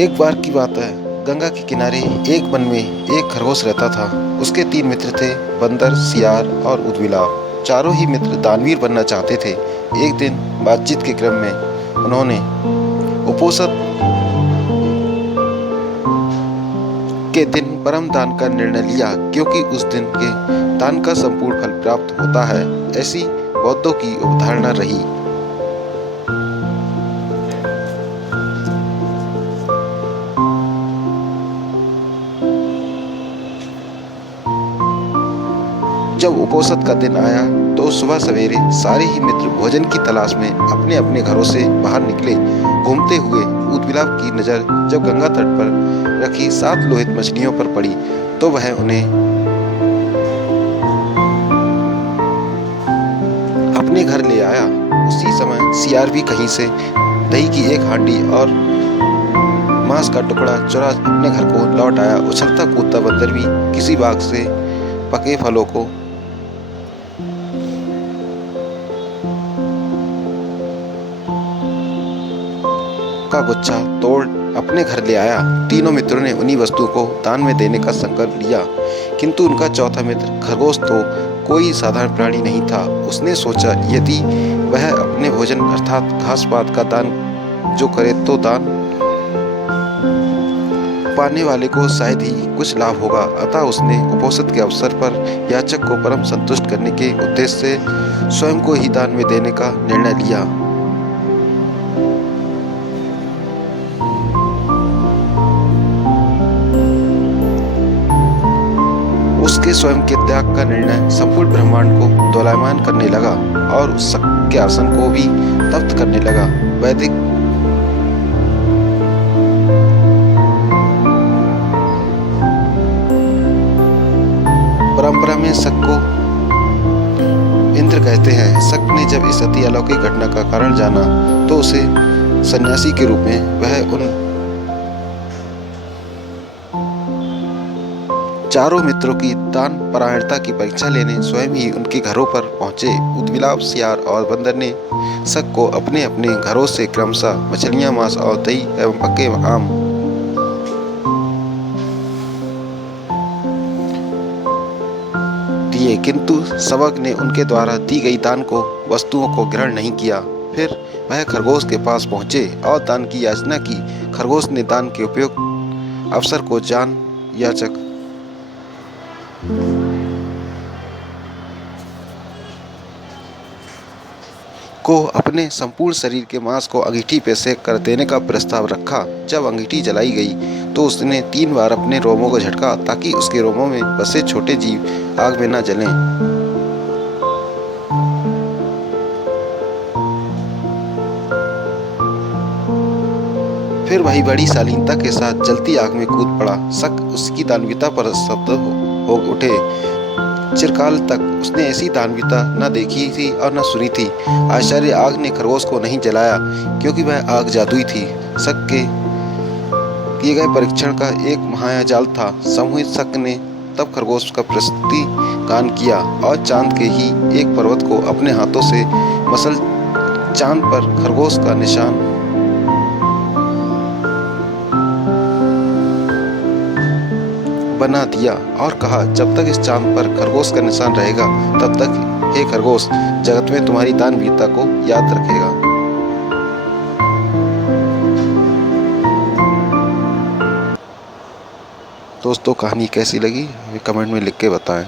एक बार की बात है, गंगा के किनारे एक वन में एक खरगोश रहता था। उसके 3 मित्र थे, बंदर, सियार और ऊदबिलाव। चारों ही मित्र दानवीर बनना चाहते थे। एक दिन बातचीत के क्रम में उन्होंने उपोषद के दिन परम दान का निर्णय लिया, क्योंकि उस दिन के दान का संपूर्ण फल प्राप्त होता है। ऐसी बौद्धों की अवधारणा रही। जब उपोषद का दिन आया तो सुबह सवेरे सारे ही मित्र भोजन की तलाश में अपने अपने घरों से बाहर निकले। घूमते हुए ऊदबिलाव की नजर जब गंगा तट पर रखी 7 लोहित मछलियों पर पड़ी तो वह उन्हें अपने घर ले आया। उसी समय सियार भी कहीं से दही की एक हांडी और मांस का टुकड़ा चुरा अपने घर को लौट आया। उछलता कूदता बंदर भी किसी बाग से पके फलों का गुच्छा तोड़ अपने घर ले आया। तीनों मित्रों ने उन्हीं वस्तुओं को दान में देने का संकल्प लिया, किंतु उनका चौथा मित्र खरगोश तो कोई साधारण प्राणी नहीं था। उसने सोचा, यदि वह अपने भोजन अर्थात घास पात का दान जो करे तो दान पाने वाले को शायद ही कुछ लाभ होगा। अतः उसने उपोषद के अवसर पर याचक को परम संतुष्ट करने के उद्देश्य से स्वयं को ही दान में देने का निर्णय लिया। उसके स्वयं के त्याग का निर्णय संपूर्ण ब्रह्मांड को दोलायमान करने लगा और उस शक के आसन को भी तप्त करने लगा। वैदिक परंपरा में शक को इंद्र कहते हैं। शक ने जब इस अति अलौकिक घटना का कारण जाना तो उसे सन्यासी के रूप में वह उन चारों मित्रों की दान परायणता की परीक्षा लेने स्वयं ही उनके घरों पर पहुंचे। ऊदबिलाव, सियार और बंदर ने शक को अपने अपने घरों से क्रमशः मछलियां, मांस और दही एवं पके आम दिए, किंतु सबक ने उनके द्वारा दी गई दान को वस्तुओं को ग्रहण नहीं किया। फिर वह खरगोश के पास पहुंचे और दान की याचना की। खरगोश ने दान के उपयुक्त अवसर को जान याचक को अपने संपूर्ण शरीर के मांस को अंगीठी पे सेक कर देने का प्रस्ताव रखा। जब अंगीठी जलाई गई तो उसने 3 बार अपने रोमों को झटका, ताकि उसके रोमों में बसे छोटे जीव आग में न जलें। फिर वही बड़ी शालीनता के साथ जलती आग में कूद पड़ा। शक उसकी दानवीरता पर स्तब्ध हो उठे। चिरकाल तक उसने ऐसी दानवीरता न देखी थी और न सुनी थी। आश्चर्य, आग ने खरगोश को नहीं जलाया, क्योंकि वह आग जादुई थी। शक के किए गए परीक्षण का एक महाजाल था। सामूहिक शक ने तब खरगोश का प्रस्तुति गान किया और चांद के ही एक पर्वत को अपने हाथों से मसल चांद पर खरगोश का निशान बना दिया और कहा, जब तक इस चांद पर खरगोश का निशान रहेगा तब तक हे खरगोश, जगत में तुम्हारी दानवीरता को याद रखेगा। दोस्तों, कहानी कैसी लगी हमें कमेंट में लिख के बताएं।